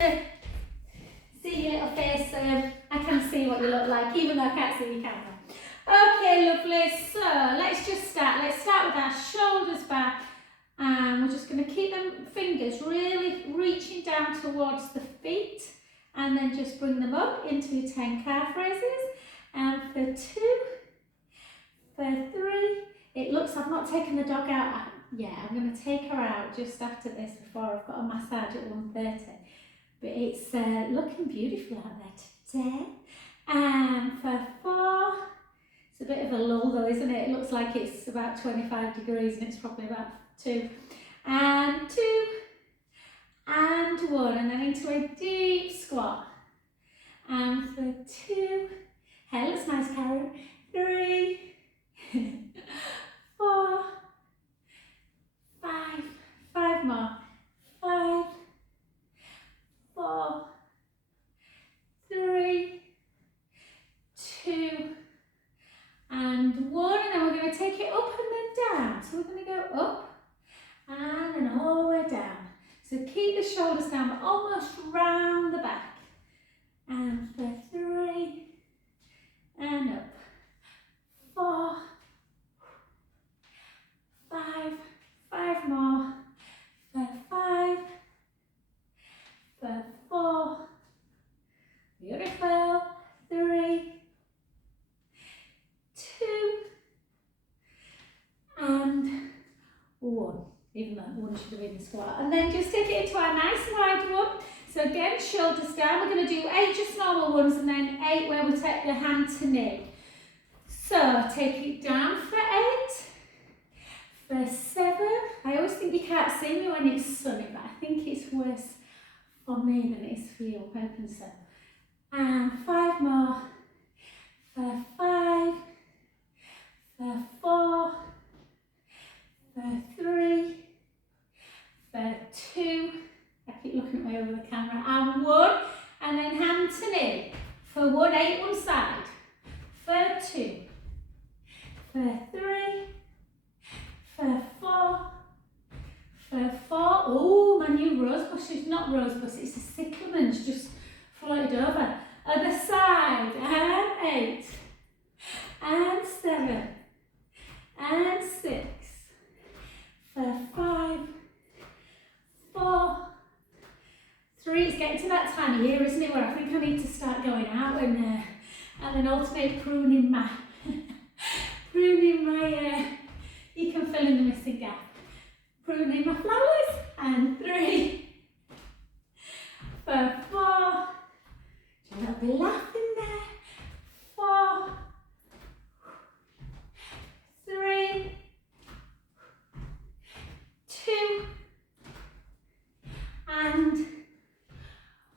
See your little face. I can see what you look like, even though I can't see your camera. Okay, lovely. So let's just start. Let's start with our shoulders back, and we're just going to keep them fingers really reaching down towards the feet, and then just bring them up into your 10 calf raises. And for 2, for 3. It looks, I've not taken the dog out. Yeah, I'm going to take her out just after this before I've got a massage at 1:30. But it's looking beautiful out there today. And for 4, it's a bit of a lull though, isn't it? It looks like it's about 25 degrees and it's probably about 2. And 2, and 1, and then into a deep squat. And for 2, hey, looks nice, Karen. 3, 4, 5, 5 more. 5, 4, 3, 2, and 1. And then we're going to take it up and then down. So we're going to go up and then all the way down. So keep the shoulders down, but almost round the back. And for 3, and up. 4, 5, 5 more. For 5, for 4, beautiful. 3, 2, and 1. Even though 1 should have been the squat. And then just take it into our nice wide one. So again, shoulders down. We're going to do 8 just normal ones, and then 8 where we take the hand to knee. So take it down for 8, for 7. I always think you can't see me when it's sunny, but I think it's worse for me than it is for you. I'm hoping so. And 5 more. For 5, for 4, for 3, for 2. I keep looking at me over the camera. And 1, and then hand to knee. For 1, 8 one side. For 2, for 3, for 4, for 4. Oh, my new rosebush is not rosebush, it's a cyclamen, just floated over. Other side, and 8, and 7, and 6, for 5, 4, 3. It's getting to that time of year, isn't it, where I think I need to start going out and then alternate pruning my, you can fill in the missing gap. Pruning my flowers. And 3, for 4, there'll be laughing there. 4, 3, 2, and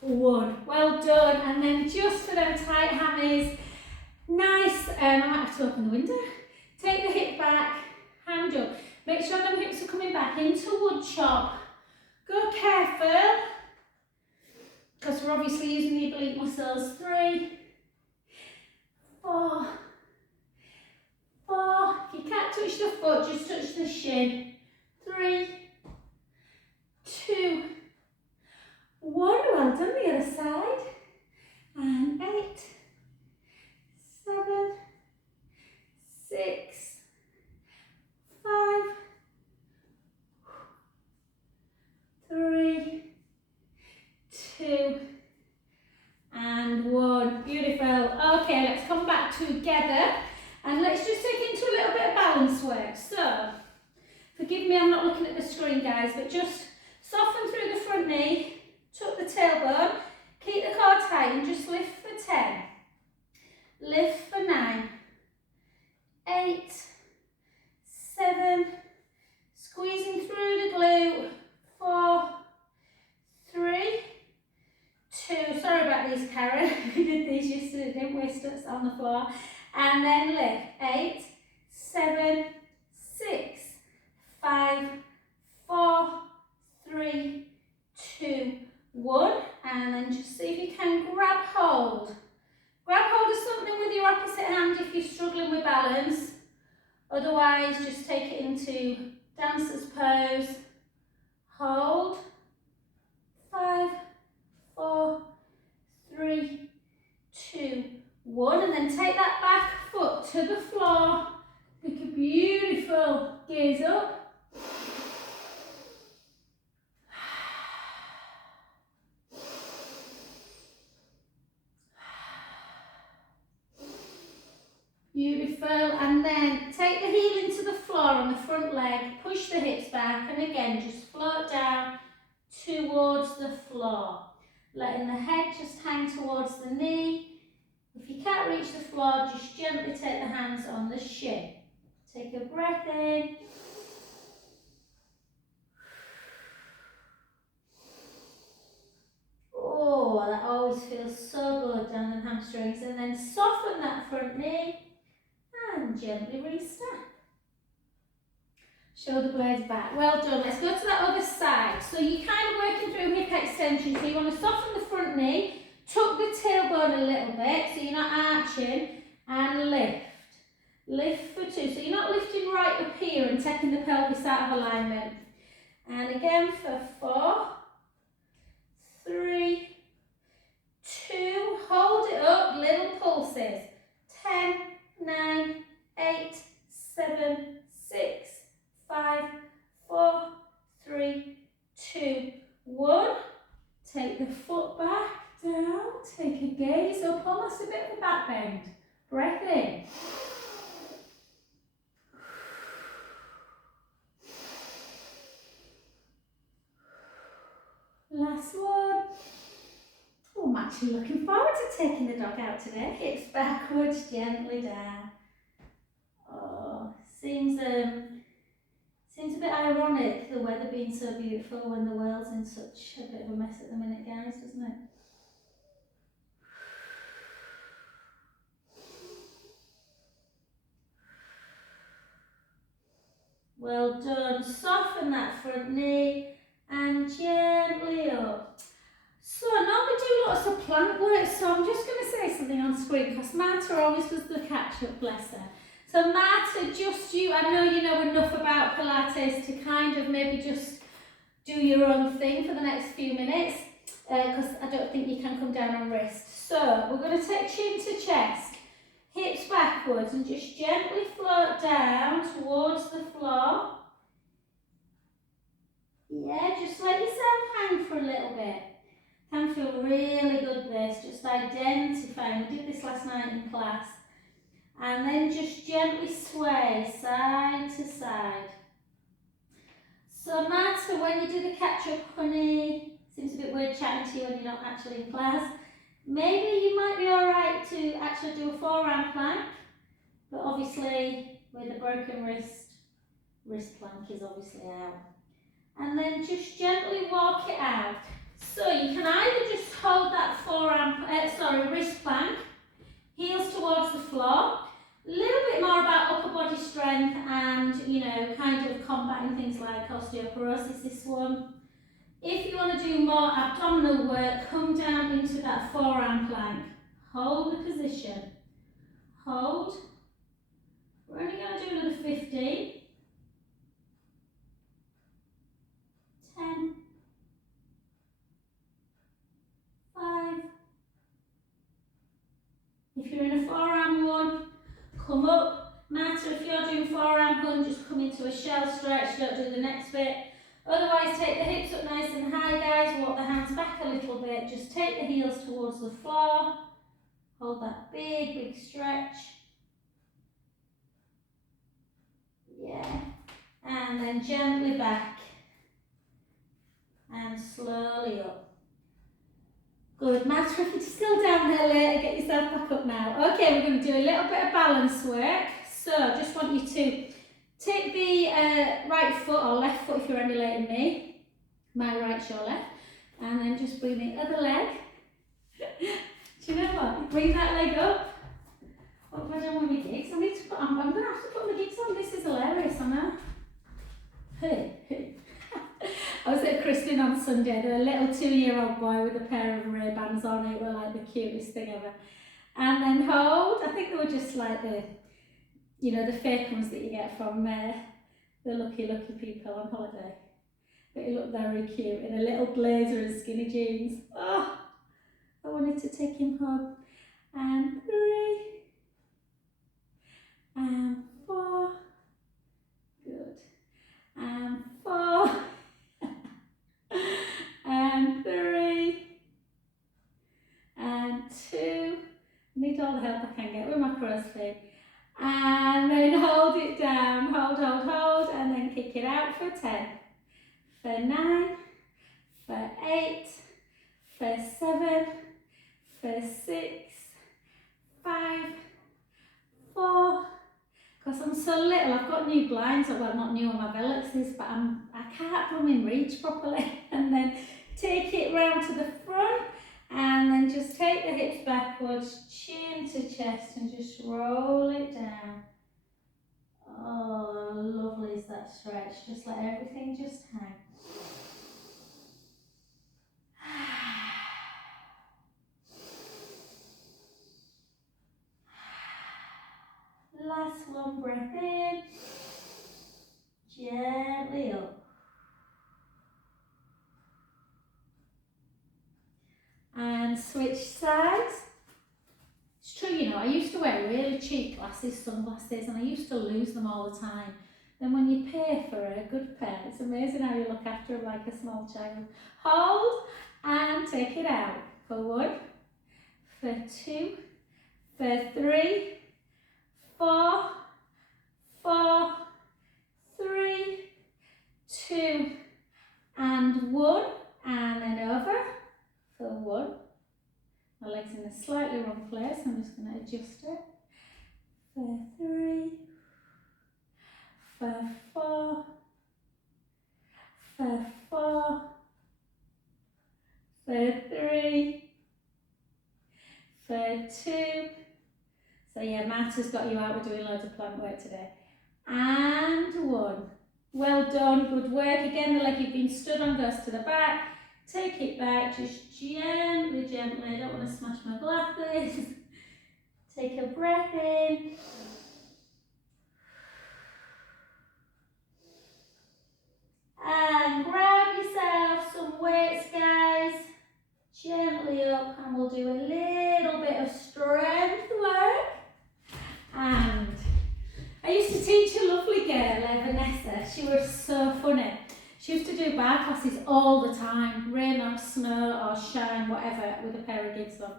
1. Well done. And then just for them tight hammies, nice. I might have to open the window. Take the hip back, hand up. Make sure them hips are coming back into wood chop. Go careful, because we're obviously using the oblique muscles. 3, 4, 4. If you can't touch the foot, just touch the shin. 3, 2, 1. Well done, the other side. And 8, 7, 6, 5, 3, 2, and 1. Beautiful. Okay, let's come back together and let's just take into a little bit of balance work. So, forgive me, I'm not looking at the screen, guys, but just soften through the front knee, tuck the tailbone, keep the core tight and just lift for 10. Lift for 9, 8, 7, squeezing through the glute. 4, 3, 2. Sorry about these, Karen. We did these yesterday, didn't we? Stuck on the floor. And then lift. 8, 7, 6, 5, 4, 3, 2, 1. And then just see if you can grab hold. Grab hold of something with your opposite hand if you're struggling with balance. Otherwise, just take it into dancer's pose. Hold. 5, to the floor. Take a beautiful gaze up. Beautiful, and then take the heel into the floor on the front leg, push the hips back, and again just float down towards the floor. Letting the head just hang towards the knee. If you can't reach the floor, just gently take the hands on the shin. Take a breath in. Oh, that always feels so good down the hamstrings. And then soften that front knee and gently restep. Shoulder blades back. Well done. Let's go to that other side. So you're kind of working through hip extension. So you want to soften the front knee, tuck the tailbone a little bit so you're not arching, and lift. Lift for 2. So you're not lifting right up here and taking the pelvis out of alignment. And again for 4, 3, 2. Hold it up. Little pulses. 10, 9, 8, 7, 6, 5, 4, 3, 2, 1. Take the foot back down. Take a gaze up, almost a bit of a back bend. Breath in. Last one. Oh, I'm actually looking forward to taking the dog out today. Hips backwards, gently down. Oh, seems a bit ironic, the weather being so beautiful when the world's in such a bit of a mess at the minute, guys, doesn't it? Well done. Soften that front knee and gently up. So I normally do lots of plank work, so I'm just going to say something on screen because Marta always does the catch up, bless her. So Marta, I know you know enough about Pilates to kind of maybe just do your own thing for the next few minutes because I don't think you can come down on wrist. So we're going to take chin to chest, hips backwards, and just gently float down towards the floor. Yeah, just let yourself hang for a little bit. Can feel really good this, just identifying. We did this last night in class. And then just gently sway side to side. So Marta, when you do the catch up, honey, seems a bit weird chatting to you when you're not actually in class. Maybe you might be alright to actually do a forearm plank, but obviously with a broken wrist plank is obviously out. And then just gently walk it out. So you can either just hold that wrist plank, heels towards the floor. A little bit more about upper body strength and, kind of combating things like osteoporosis, this one. If you want to do more abdominal work, come down into that forearm plank. Hold the position. Hold. We're only going to do another 15. 10. 5. If you're in a forearm one, come up. Marta, if you're doing forearm one, just come into a shell stretch, don't do the next bit. Otherwise, take the hips up nice and high, guys. Walk the hands back a little bit. Just take the heels towards the floor. Hold that big stretch. Yeah. And then gently back. And slowly up. Good. Marta, if you're still down there later, get yourself back up now. Okay, we're going to do a little bit of balance work. So, just want you to take the right foot or left foot if you're emulating me. My right's your left. And then just bring the other leg. Do you know what? Bring that leg up. What have I done with my gigs? I'm going to have to put my gigs on. This is hilarious, I know. Hey. I was at Kristen on Sunday. There was a little 2-year-old boy with a pair of Ray-Bans on. It were like the cutest thing ever. And then hold. I think they were just like the fake ones that you get from the lucky people on holiday. But he looked very cute in a little blazer and skinny jeans. Oh, I wanted to take him home. And 3. and 4, good, and 4, and 3, and 2, need all the help I can get with my crow's feet, and then hold it down, hold, and then kick it out for 10, for 9, for 8, for 7, for 6, 5, 4, because I'm so little, I've got new blinds, well not new on my velluxes, but I can't put them in reach properly, and then take it round to the front, and then just take the hips backwards, chin to chest, and just roll it down. Oh, lovely is that stretch, just let everything just hang. Last one, breath in, gently up. And switch sides. It's true, you know, I used to wear really cheap glasses, sunglasses, and I used to lose them all the time. Then when you pay for a good pair, it's amazing how you look after them like a small child. Hold and take it out. For 1, for 2, for 3, 4, 4, 3, 2, and 1, and then over. For 1, my leg's in a slightly wrong place, I'm just going to adjust it. For 3, for 4, for 4, for 3, for 2. So yeah, Matt has got you out, we're doing loads of plank work today. And 1. Well done, good work. Again, the leg you've been stood on goes to the back. Take it back, just gently, I don't want to smash my glasses. Take a breath in. And grab yourself some weights, guys. Gently up, and we'll do a little bit of strength work. And I used to teach a lovely girl, Vanessa. She was so funny. She used to do bar classes all the time, rain or snow or shine, whatever, with a pair of gigs on.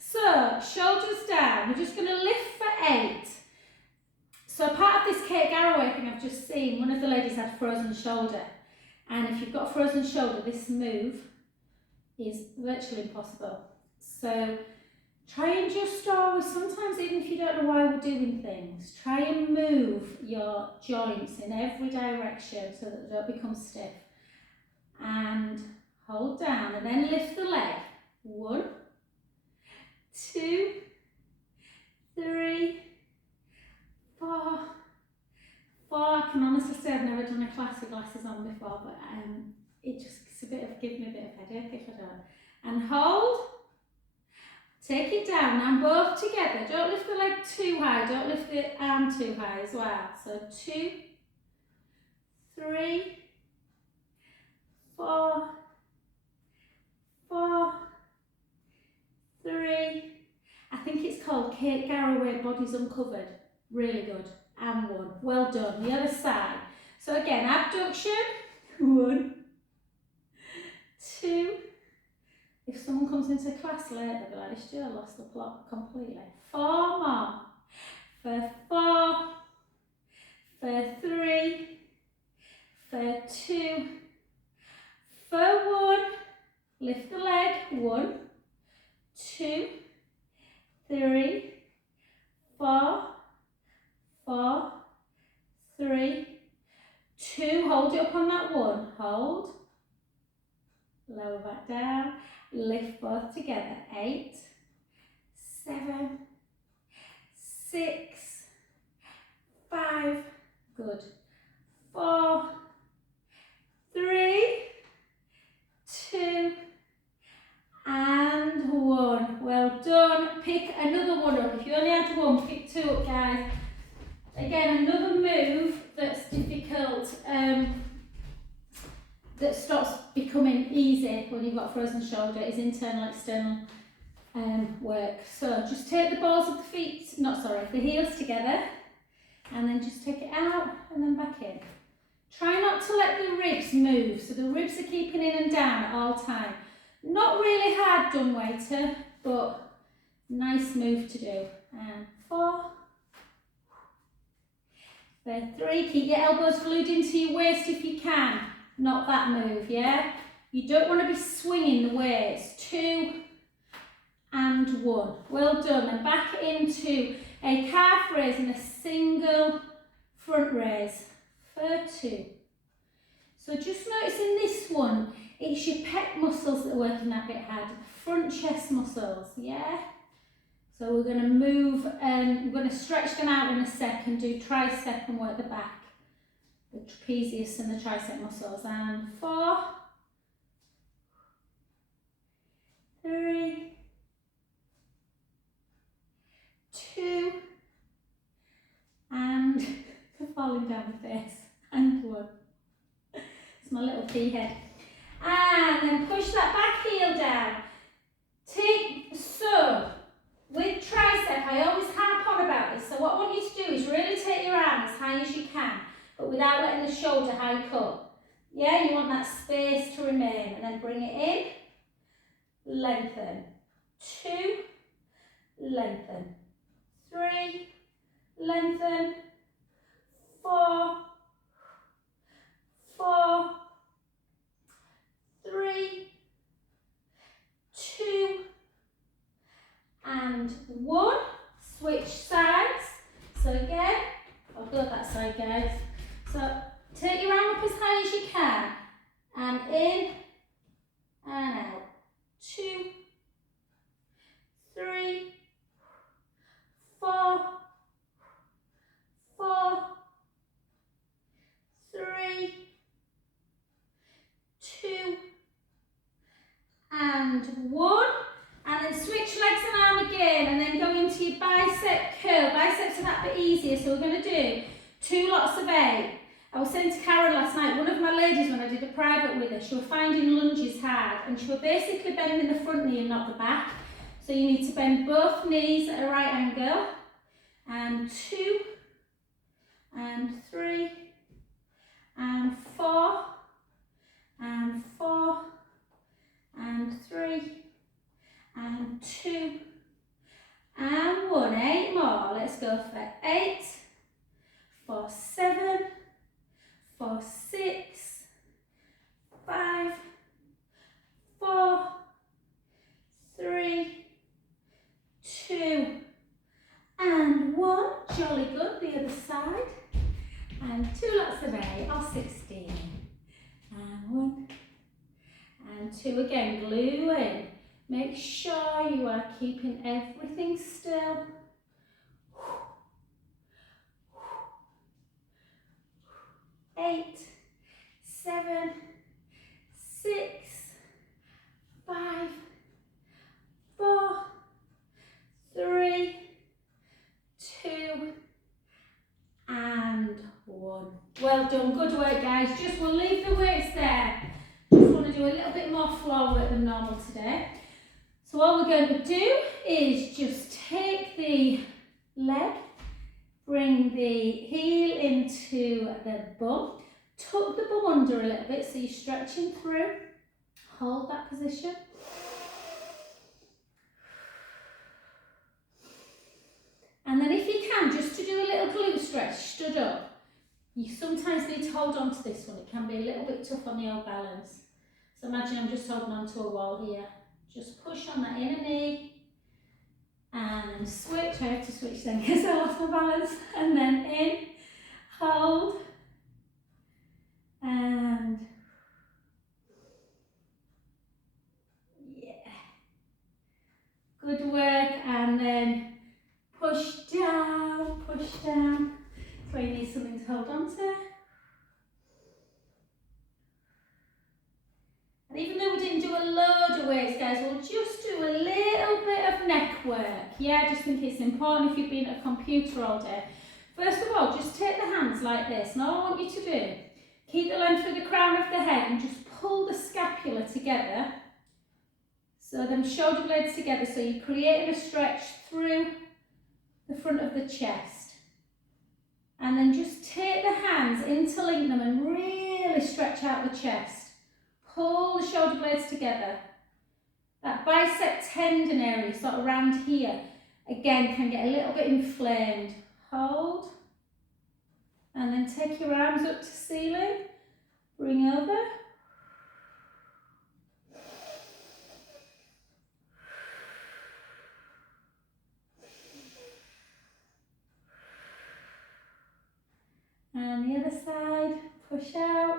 So, shoulders down, we're just going to lift for 8. So part of this Kate Garraway thing I've just seen, one of the ladies had frozen shoulder. And if you've got a frozen shoulder, this move is virtually impossible. So try and just always, sometimes even if you don't know why we're doing things, try and move your joints in every direction so that they don't become stiff. And hold down and then lift the leg. 1, 2, 3, 4, 4. I can honestly say I've never done a class with glasses on before, but it just gives me a bit of headache if I don't. And hold. Take it down, and both together. Don't lift the leg too high, don't lift the arm too high as well. So 2, 3, 4, 4, 3. I think it's called Kate Garraway Bodies Uncovered. Really good. And 1. Well done. The other side. So again, abduction. 1, 2. If someone comes into class later, they'll be like, this girl lost the plot completely. 4 more. For 4, for 3, for 2, for 1. Lift the leg. 1, 2, 3, 4, 4, 3, 2. Hold it up on that 1. Hold. Lower back down. Lift both together. 8, 7, 6, 5. Good. 4, 3, 2, and 1. Well done. Pick another one up. If you only had 1, pick 2 up, guys. Again, another move that's difficult, that stops becoming easy when you've got frozen shoulder is internal external work. So just take the balls of the feet, the heels together, and then just take it out and then back in. Try not to let the ribs move, so the ribs are keeping in and down at all time. Not really hard dumb waiter, but nice move to do. And 4, for 3, keep your elbows glued into your waist if you can. Not that move, yeah? You don't want to be swinging the weights. 2 and 1. Well done. And back into a calf raise and a single front raise for 2. So just noticing this one, it's your pec muscles that are working that bit hard, front chest muscles, yeah? So we're going to move, we're going to stretch them out in a second, do tricep and work the back, the trapezius and the tricep muscles. And 4, 3, 2, and falling down the face, and 1. It's my little pea head. And then push that back heel down. So, with tricep, I always harp on about this. So what I want you to do is really take your arm as high as you can, but without letting the shoulder hike up. Yeah, you want that space to remain. And then bring it in, lengthen. 2, lengthen. 3, lengthen. 4, 4, 3, 2, and 1. Switch sides. So again, I'll go that side, guys. So take your arm up as high as you can, and in and out. 2, 3, 4, 4, 3, 2, and 1. And then switch legs and arm again, and then go into your bicep curl. Biceps are that bit easier, so we're going to do 2 lots of 8. I was saying to Karen last night, one of my ladies, when I did a private with her, she was finding lunges hard, and she was basically bending the front knee and not the back. So you need to bend both knees at a right angle. And 2, and 3, and 4, and 4, and 3, and 2, and 1. 8 more. Let's go for 8, for 7, for 6, 5, 4, 3, 2, and 1. Jolly good. The other side. And 2 lots of 8, or 16. And 1, and 2 again. Glue in. Make sure you are keeping everything still. 8, 7, 6, 5, 4, 3, 2, and 1. Well done, good work guys. Just we'll leave the weights there. Just want to do a little bit more floor work than normal today. So all we're going to do is just take the leg, bring the heel into the bum, tuck the bum under a little bit so you're stretching through. Hold that position. And then if you can, just to do a little glute stretch, stood up. You sometimes need to hold on to this one. It can be a little bit tough on the old balance. So imagine I'm just holding on to a wall here. Just push on that inner knee and then switch. I have to switch then because I lost my balance. And then in, hold, and yeah. Good work. And then push down, push down. So you need something to hold on to. And even though we didn't do a load of weights, guys, we'll just do a little bit of neck work. Yeah, I just think it's important if you've been at a computer all day. First of all, just take the hands like this. And all I want you to do, keep the length of the crown of the head and just pull the scapula together. So them shoulder blades together, so you're creating a stretch through the front of the chest. And then just take the hands, interlink them and really stretch out the chest. Pull the shoulder blades together. That bicep tendon area, sort of around here, again can get a little bit inflamed. Hold. And then take your arms up to ceiling. Bring over. And the other side, push out.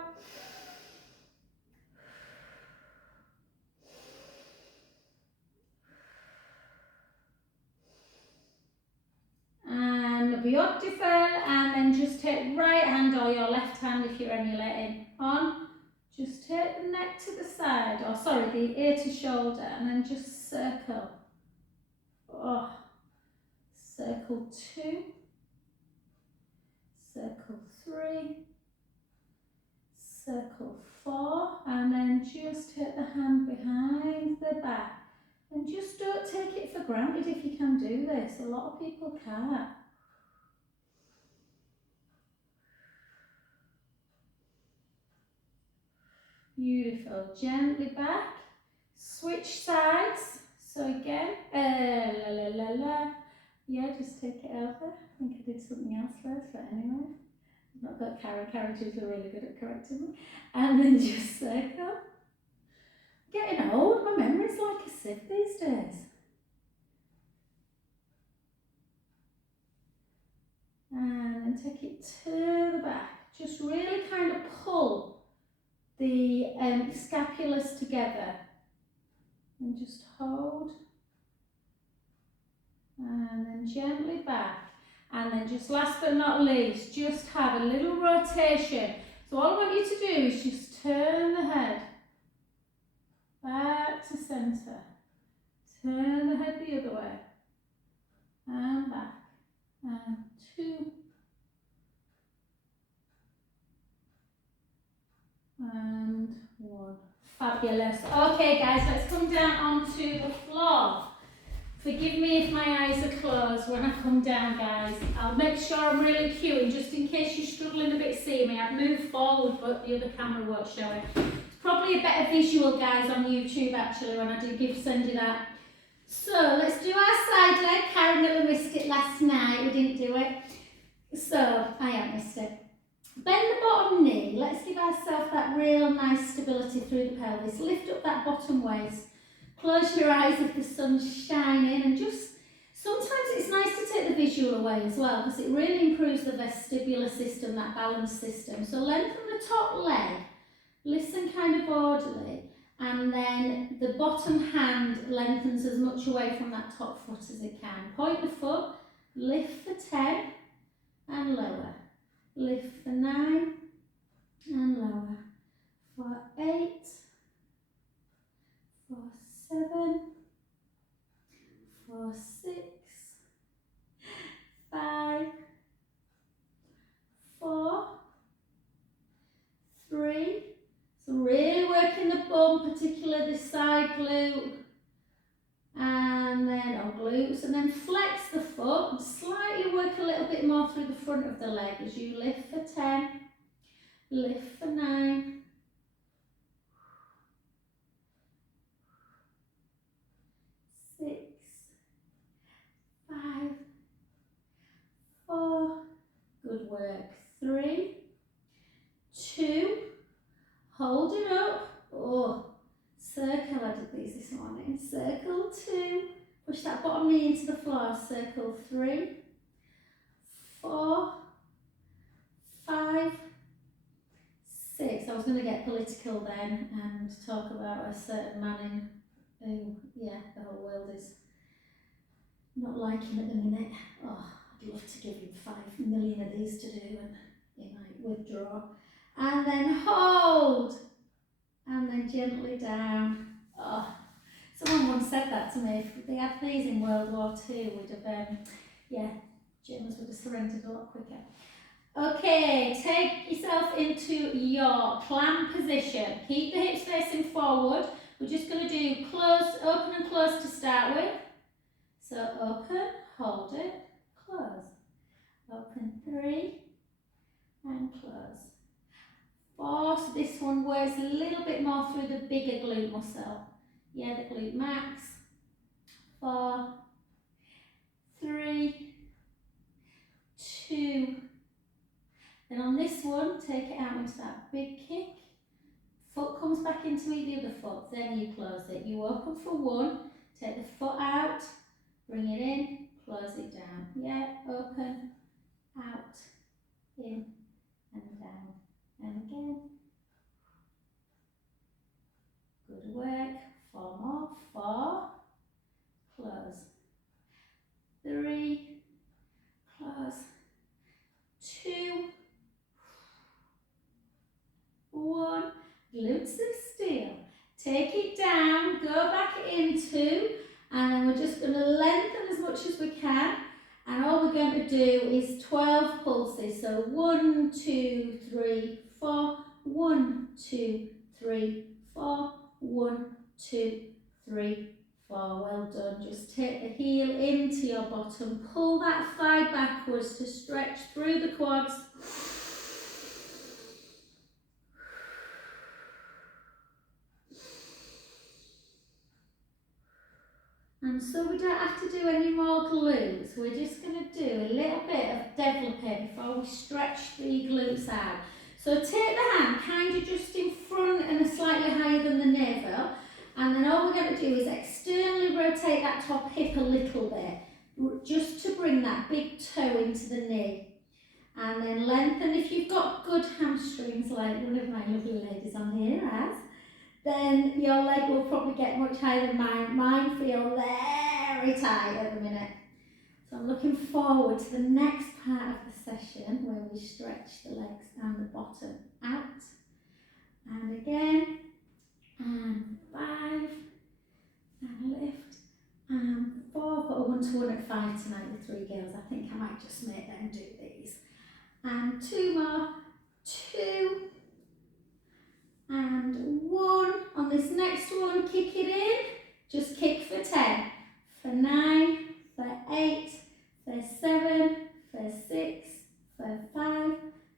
And beautiful. And then just take right hand or your left hand if you're emulating on. Just take the neck to the side, or sorry, the ear to shoulder, and then just circle. Oh. Circle 2. Circle 3. Circle 4, and then just take the hand behind the back. And just don't take it for granted if you can do this. A lot of people can't. Beautiful. Gently back. Switch sides. So again, la la la la. Yeah, just take it over. I think I did something else first, but anyway. I've not got carriages are really good at correcting me. And then just circle. Getting old, my memory's like a sieve these days. And then take it to the back. Just really kind of pull the scapulas together. And just hold. And then gently back. And then just last but not least, just have a little rotation. So all I want you to do is just turn the head back to centre. Turn the head the other way. And back. And 2. And 1. Fabulous. Okay guys, let's come down onto the floor. Forgive me if my eyes are closed when I come down, guys. I'll make sure I'm really cute, and just in case you're struggling a bit seeing me, I've moved forward but the other camera won't show it. It's probably a better visual, guys, on YouTube actually when I do send you that. So let's do our side leg. Karen Miller missed it last night, we didn't do it. So I have missed it. Bend the bottom knee. Let's give ourselves that real nice stability through the pelvis. Lift up that bottom waist. Close your eyes if the sun's shining, and just, sometimes it's nice to take the visual away as well because it really improves the vestibular system, that balance system. So lengthen the top leg, listen kind of orderly, and then the bottom hand lengthens as much away from that top foot as it can. Point the foot, lift for 10 and lower, lift for 9 and lower, for 8, for 7, for 6, 5, 4, 3. So really working the bum, particularly the side glute, and then on glutes, and then flex the foot and slightly work a little bit more through the front of the leg as you lift for 10, lift for 9, 6, 5, 4, good work, 3, 2, hold it up, oh, circle, I did these this morning, circle 2, push that bottom knee into the floor, circle 3, 4, 5, 6, I was going to get political then and talk about a certain man who, yeah, the whole world is not liking at the minute. Oh, I'd love to give him 5 million of these to do and he might withdraw. And then hold, and then gently down. Oh, someone once said that to me, if they had these in World War II, would have, yeah, Germans would have surrendered a lot quicker. Okay, take yourself into your plank position. Keep the hips facing forward. We're just going to do close, open and close to start with. So open, hold it, close. Open 3, and close. 4, so this one works a little bit more through the bigger glute muscle. Yeah, the glute max. 4, 3, 2. Then on this one, take it out into that big kick. Foot comes back into the other foot, then you close it. You open for 1, take the foot out, bring it in, close it down. Yeah, open, out, in, and down. And again. Good work. 4 more. 4, close. 3, close. 2, 1. Glutes of steel. Take it down, go back into, and then we're just going to lengthen as much as we can. And all we're going to do is 12 pulses. So 1, 2, 3, 4. 1, 2, 3, 4. 1, 2, 3, 4. Well done. Just take the heel into your bottom. Pull that thigh backwards to stretch through the quads. And so we don't have to do any more glutes. We're just going to do a little bit of développé before we stretch the glutes out. So take the hand kind of just in front and slightly higher than the navel. And then all we're going to do is externally rotate that top hip a little bit, just to bring that big toe into the knee. And then lengthen. If you've got good hamstrings, like one of my lovely ladies on here has, then your leg will probably get much higher than mine. Mine feel very tight at the minute. So I'm looking forward to the next part of the session where we stretch the legs and the bottom out. And again, and 5, and lift, and 4. I've got a 1-to-1 at 5 tonight with 3 girls. I think I might just make them do these. And 2 more, 2, and 1. On this next one, kick it in. Just kick for 10, for 9, for 8, for 7, for 6, for 5,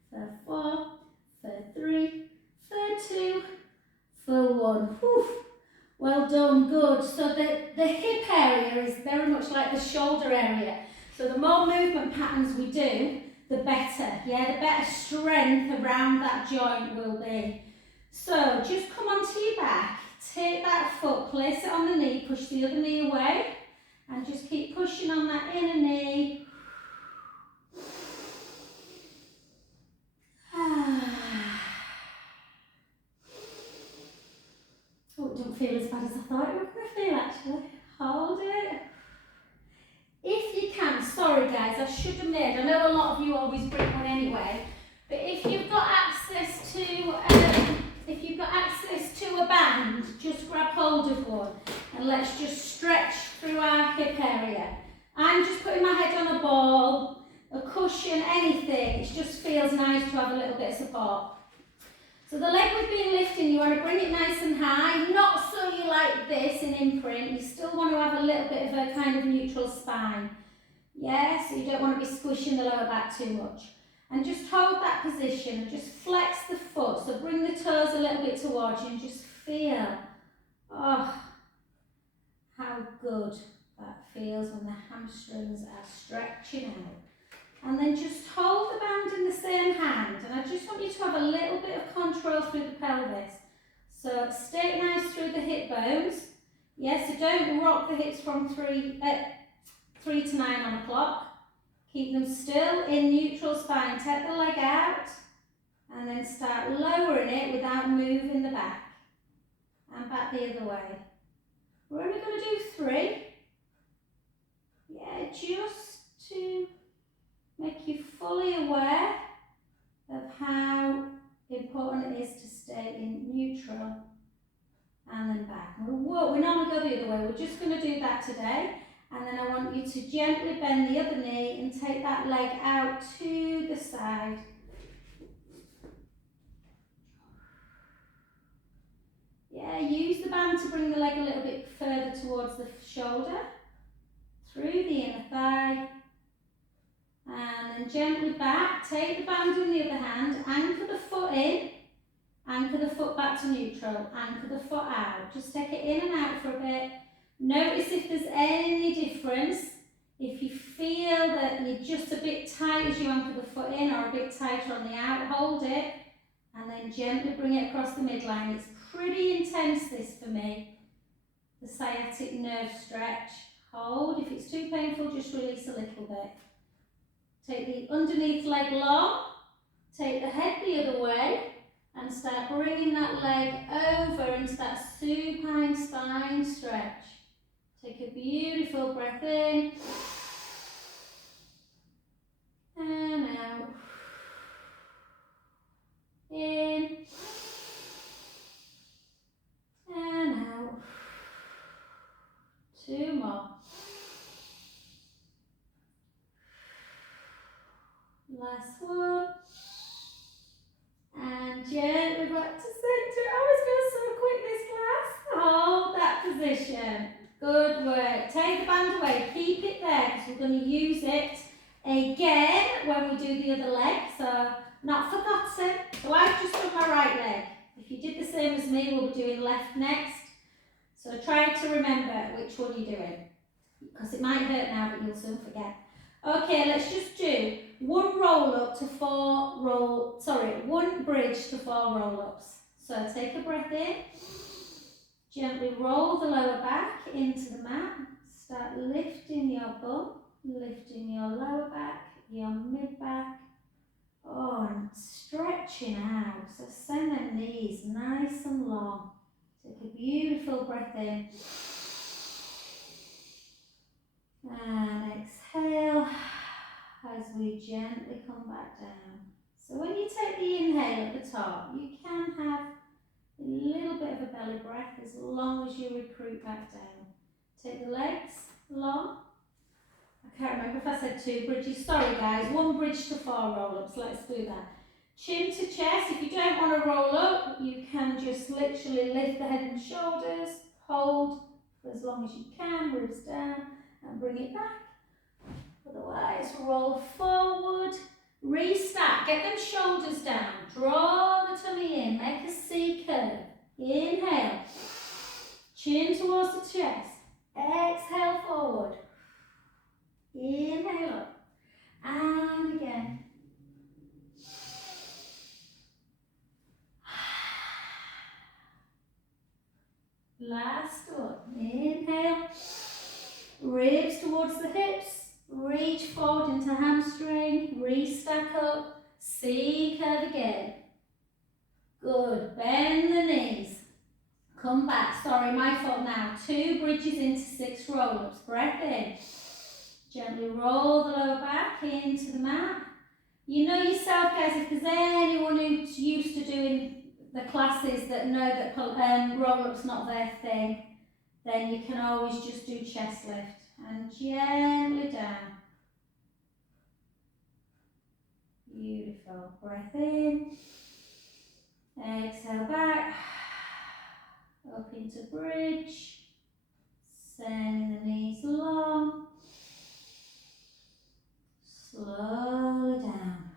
for 4, for 3, for 2, for 1. Whew. Well done, good. So the hip area is very much like the shoulder area. So the more movement patterns we do, the better. Yeah, the better strength around that joint will be. So just come onto your back, take that foot, place it on the knee, push the other knee away, and just keep pushing on that inner knee. Oh, it don't feel as bad as I thought it was going to feel actually. Hold it. If you can, sorry guys, I should have made, I know a lot of you always bring one anyway, but if you've got access to a band, just grab hold of one and let's just stretch through our hip area. I'm just putting my head on a ball, a cushion, anything. It just feels nice to have a little bit of support. So the leg we've been lifting, you want to bring it nice and high, not so you like this in imprint. You still want to have a little bit of a kind of neutral spine. Yeah, so you don't want to be squishing the lower back too much. And just hold that position and just flex the foot. So bring the toes a little bit towards you and just feel, oh, how good that feels when the hamstrings are stretching out. And then just hold the band in the same hand. And I just want you to have a little bit of control through the pelvis. So stay nice through the hip bones. Yes, so don't rock the hips from 3 to 9 on the clock. Keep them still in neutral spine. Take the leg out and then start lowering it without moving the back. And back the other way. We're only going to do 3. Yeah, just to make you fully aware of how important it is to stay in neutral and then back. We normally go the other way. We're just going to do that today. And then I want you to gently bend the other knee and take that leg out to the side. Yeah, use the band to bring the leg a little bit further towards the shoulder, through the inner thigh, and then then gently back, take the band in the other hand, anchor the foot in, anchor the foot back to neutral, anchor the foot out. Just take it in and out for a bit. Notice if there's any difference. If you feel that you're just a bit tight as you anchor the foot in or a bit tighter on the out, hold it and then gently bring it across the midline. It's pretty intense this for me, the sciatic nerve stretch. Hold. If it's too painful, just release a little bit. Take the underneath leg long, take the head the other way and start bringing that leg over into that supine spine stretch. Take a beautiful breath in and out. In and out. 2 more. Last one. And gently back to center. I always go so quick this class. Hold that position. Good work. Take the band away. Keep it there because we're going to use it again when we do the other leg. So, not forgotten. So I've just done my right leg. If you did the same as me, we'll be doing left next. So try to remember which one you're doing. Because it might hurt now, but you'll soon forget. Okay, let's just do 1 roll up to 4 1 bridge to 4 roll ups. So take a breath in. Gently roll the lower back into the mat. Start lifting your bum, lifting your lower back, your mid back. Oh, and stretching out. So send them knees nice and long. Take a beautiful breath in. And exhale as we gently come back down. So when you take the inhale at the top, you can have a little bit of a belly breath as long as you recruit back down. Take the legs long. I can't remember if I said 2 bridges. Sorry guys, 1 bridge to 4 roll-ups. Let's do that. Chin to chest. If you don't want to roll up, you can just literally lift the head and shoulders. Hold for as long as you can. Ribs down and bring it back. Otherwise, roll forward. Restack. Get them shoulders down. Draw the tummy in. Make a C curve. Inhale. Chin towards the chest. Exhale forward. Inhale up. And again. Last one. Inhale. Ribs towards the hips. Reach forward into hamstring. Restack up. C curve again. Good. Bend the knees. Come back. Sorry, my fault now. 2 bridges into 6 roll-ups. Breath in. Gently roll the lower back into the mat. You know yourself, guys, if there's anyone who's used to doing the classes that know that roll-up's not their thing, then you can always just do chest lift. And gently down. Beautiful. Breath in. Exhale back. Up into bridge. Sending the knees long. Slowly down.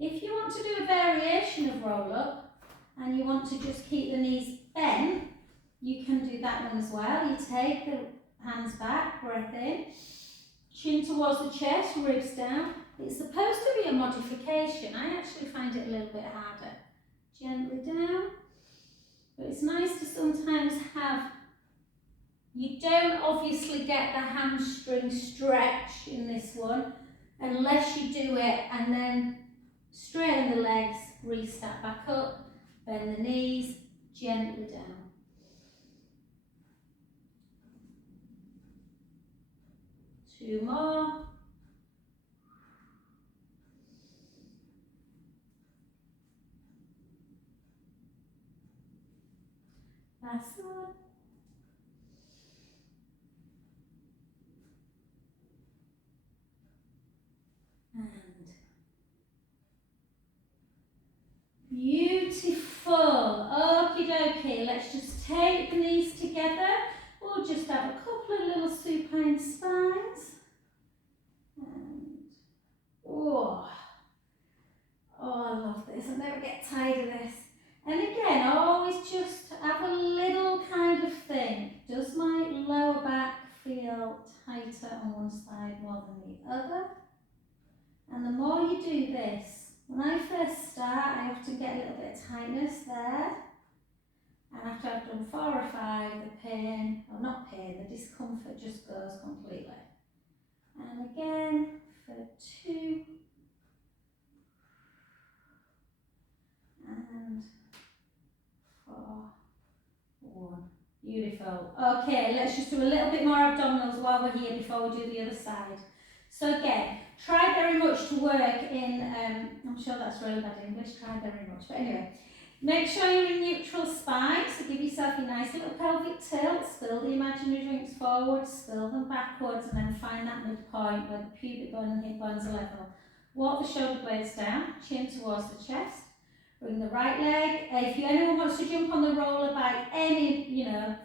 If you want to do a variation of roll up and you want to just keep the knees bent, you can do that one as well. You take the hands back, breath in, chin towards the chest, ribs down. It's supposed to be a modification. I actually find it a little bit harder. Gently down. But it's nice to sometimes have, you don't obviously get the hamstring stretch in this one unless you do it and then straighten the legs, restart back up, bend the knees, gently down. Two more. Last one. And beautiful. Okie dokie. Let's just take the knees together. We'll just have a couple of little supine spines. of tightness there. And after I've done 4 or 5, the pain, or not pain, the discomfort just goes completely. And again for 2. And 4, 1. Beautiful. Okay, let's just do a little bit more abdominals while we're here before we do the other side. So again, try very much to work in, I'm sure that's really bad English, try very much, but anyway. Make sure you're in neutral spine, so give yourself a nice little pelvic tilt, spill the imaginary drinks forwards, spill them backwards, and then find that midpoint where the pubic bone and hip bones are level. Walk the shoulder blades down, chin towards the chest. Bring the right leg. If anyone wants to jump on the roller bike,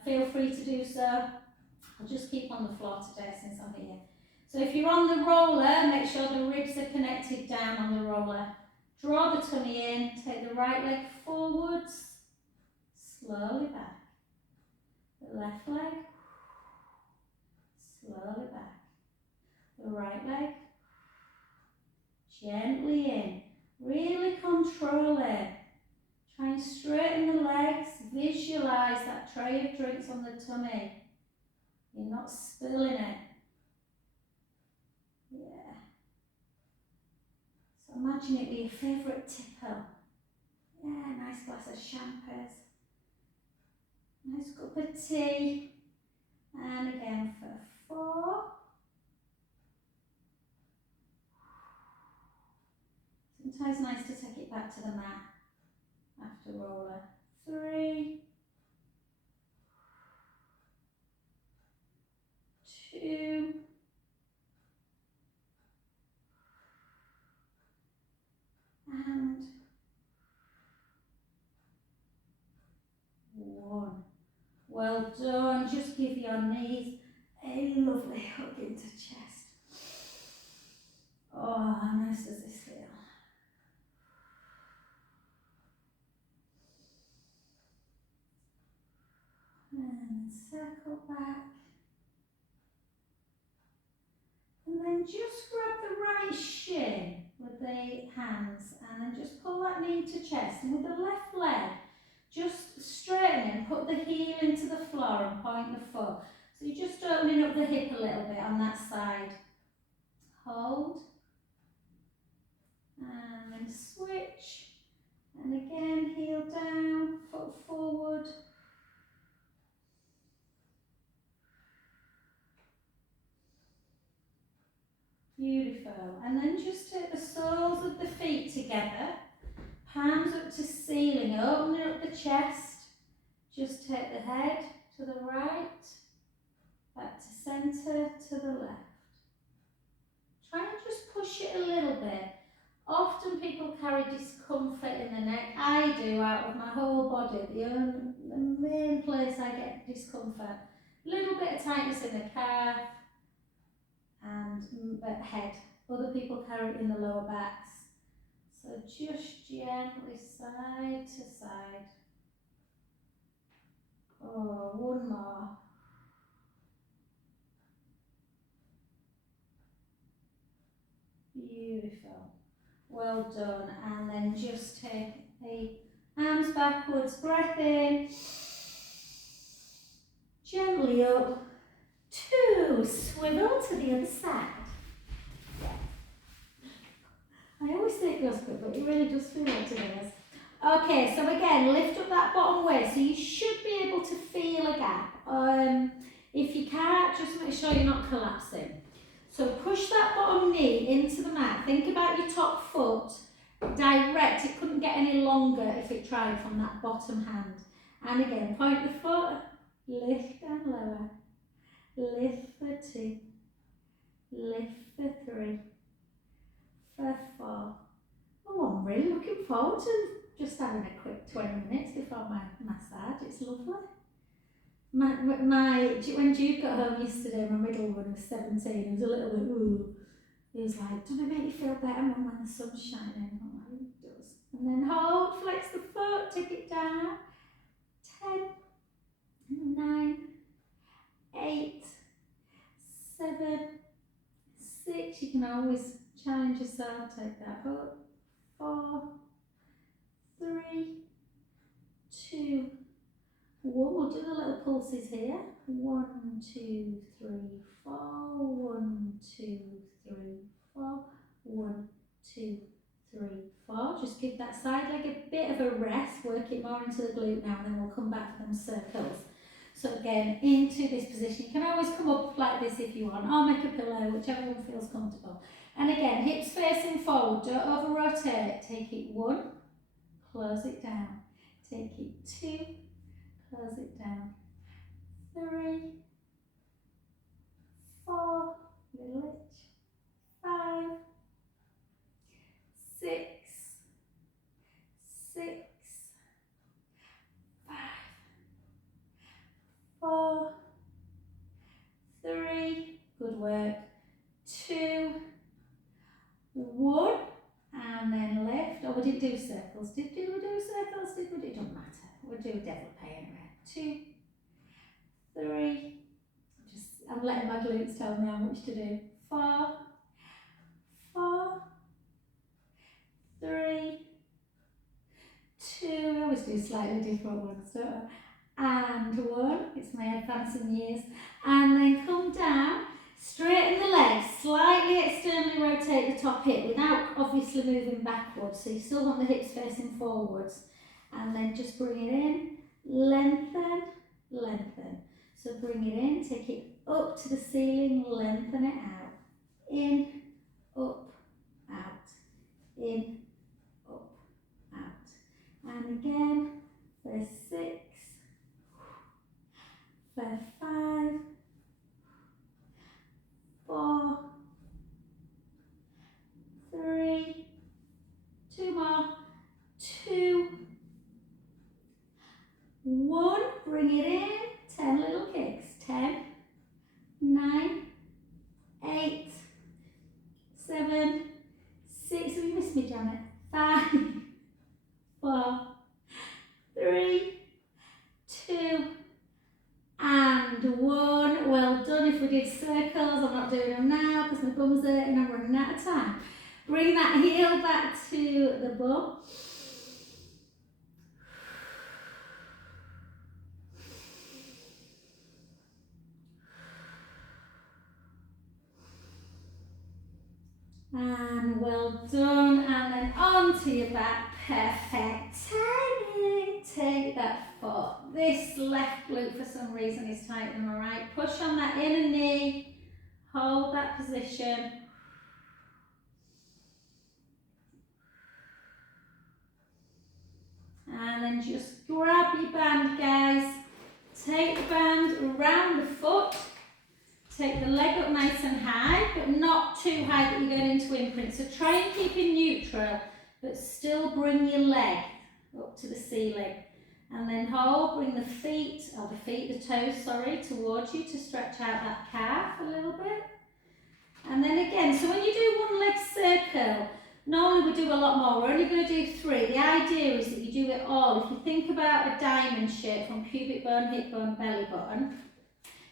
feel free to do so. I'll just keep on the floor today since I'm here. So if you're on the roller, make sure the ribs are connected down on the roller. Draw the tummy in, take the right leg forwards, slowly back. The left leg, slowly back. The right leg, gently in. Really control it. Try and straighten the legs. Visualise that tray of drinks on the tummy. You're not spilling it. Yeah. So imagine it be your favourite tipple. Yeah, nice glass of champers. Nice cup of tea. And again for 4. Sometimes nice to take it back to the mat after roller. 3, 2, and 1. Well done. Just give your knees a lovely hug into chest. Oh, how nice does this feel? And circle back. And then just grab the right shin with the hands and then just pull that knee to chest. And with the left leg, just straighten it and put the heel into the floor and point the foot. So you're just opening up the hip a little bit on that side. Hold. And then switch. And again, heel down, foot forward. Beautiful. And then just take the soles of the feet together. Palms up to ceiling, opening up the chest. Just take the head to the right, back to centre, to the left. Try and just push it a little bit. Often people carry discomfort in the neck. I do, out of my whole body. The main place I get discomfort. A little bit of tightness in the calf and head. Other people carry it in the lower backs. So just gently side to side. Oh, 1 more. Beautiful. Well done. And then just take the arms backwards, breath in. Gently up. 2, swivel to the other side. I always say it goes quick, but it really does feel like it does. Okay, so again, lift up that bottom waist. So you should be able to feel a gap. If you can't, just make sure you're not collapsing. So push that bottom knee into the mat. Think about your top foot. Direct. It couldn't get any longer if it tried from that bottom hand. And again, point the foot. Lift and lower. Lift for 2. Lift for 3. For 4. Oh, I'm really looking forward to just having a quick 20 minutes before my massage. It's lovely. When Jude got home yesterday, my middle one was 17. He was a little bit, ooh. He was like, doesn't it make you feel better when the sun's shining? I'm like, it does. And then hold, flex the foot, take it down. 10, 9, 8, 7, 6. You can always challenge yourself, take that up. 4, 3, do the little pulses here. 1, 2, 3, 4. 1, 2, 3, 4. 1, 2, 3, 4. Just give that side leg a bit of a rest. Work it more into the glute now, and then we'll come back to them circles. So again, into this position. You can always come up like this if you want, or make a pillow, whichever one feels comfortable. And again, hips facing forward. Don't over rotate. Take it 1, close it down. Take it 2, close it down. 3, 4, little itch. 5, 6, 6, 5, 4, 3, good work. 2, 1, and then lift. Oh, we didn't do circles. Did we do circles? Did we? It doesn't matter. We'll do a devil pay anyway. 2, 3. I'm letting my glutes tell me how much to do. 4, 4, 3, 2. We always do slightly different ones, don't we? And 1. It's my advancing years. And then come down. Straighten the legs, slightly externally rotate the top hip without obviously moving backwards. So you still want the hips facing forwards. And then just bring it in, lengthen, lengthen. So bring it in, take it up to the ceiling, lengthen it out. In, up, out. In, up, out. And again, for 6, for 5, 4, 3, 2 more, 2, 1, bring it in, 10 little kicks, 10, 9, 8, 7, 6, oh you missed me Janet, 5, 4, 3, 2, and 1. Well done. If we did circles, I'm not doing them now because my bum's hurting, I'm running out of time. Bring that heel back to the bum. And well done. And then onto your back. Perfect. Take that foot. This left glute for some reason is tighter than my right. Push on that inner knee. Hold that position. And then just grab your band, guys. Take the band around the foot. Take the leg up nice and high, but not too high that you're going into imprint. So try and keep it neutral, but still bring your leg up to the ceiling. And then hold, bring the toes, towards you to stretch out that calf a little bit. And then again, so when you do one leg circle, normally we do a lot more. We're only going to do 3. The idea is that you do it all. If you think about a diamond shape from pubic bone, hip bone, belly button,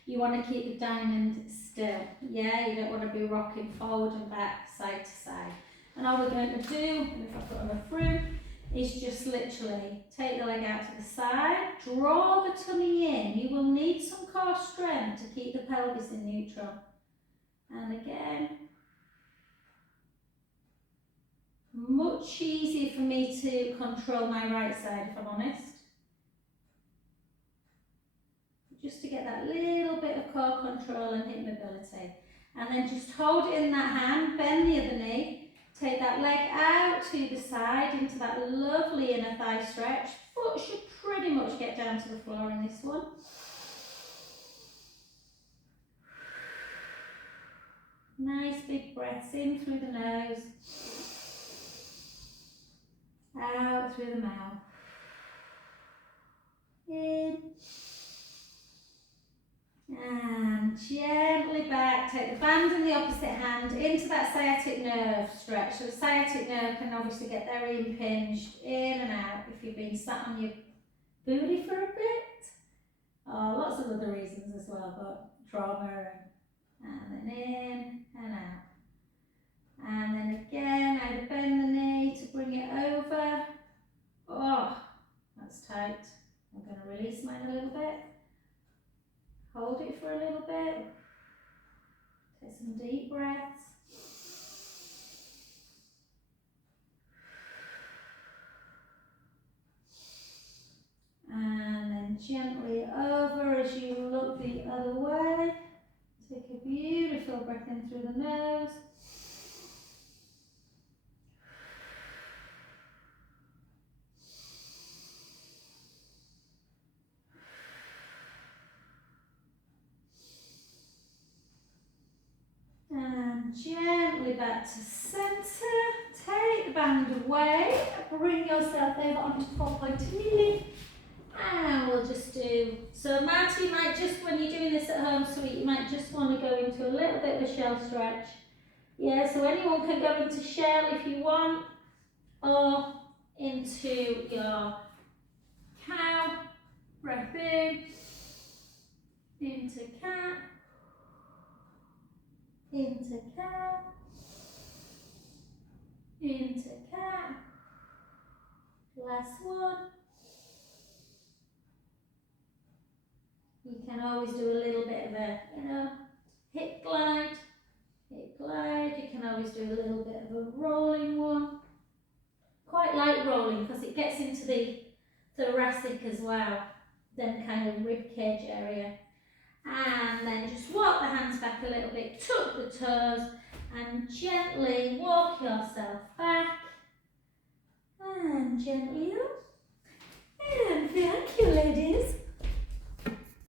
you want to keep the diamond still. Yeah, you don't want to be rocking forward and back, side to side. And all we're going to do, and if I put on a through, is just literally take the leg out to the side, draw the tummy in. You will need some core strength to keep the pelvis in neutral. And again, much easier for me to control my right side, if I'm honest. Just to get that little bit of core control and hip mobility. And then just hold it in that hand, bend the other knee, take that leg out to the side into that lovely inner thigh stretch. Foot should pretty much get down to the floor in this one. Nice big breaths in through the nose, out through the mouth. In. And gently back, take the band in the opposite hand into that sciatic nerve stretch. So the sciatic nerve can obviously get very impinged in and out if you've been sat on your booty for a bit. Lots of other reasons as well, but trauma and then in and out. And then again, either bend the knee to bring it over. Oh, that's tight. I'm going to release mine a little bit. Hold it for a little bit. Take some deep breaths. And then gently over as you look the other way. Take a beautiful breath in through the nose. And gently back to centre. Take the band away. Bring yourself over onto 4-point kneeling. And we'll just do, so Marty, you might just, when you're doing this at home, sweet, you might just want to go into a little bit of a shell stretch. Yeah, so anyone can go into shell if you want, or into your cow. Breath in, into cat, into cow, into cat. Last one. You can always do a little bit of a, hip glide, hip glide. You can always do a little bit of a rolling one. Quite like rolling because it gets into the thoracic as well, then kind of rib cage area. And then just walk the hands back a little bit, tuck the toes, and gently walk yourself back. And gently up.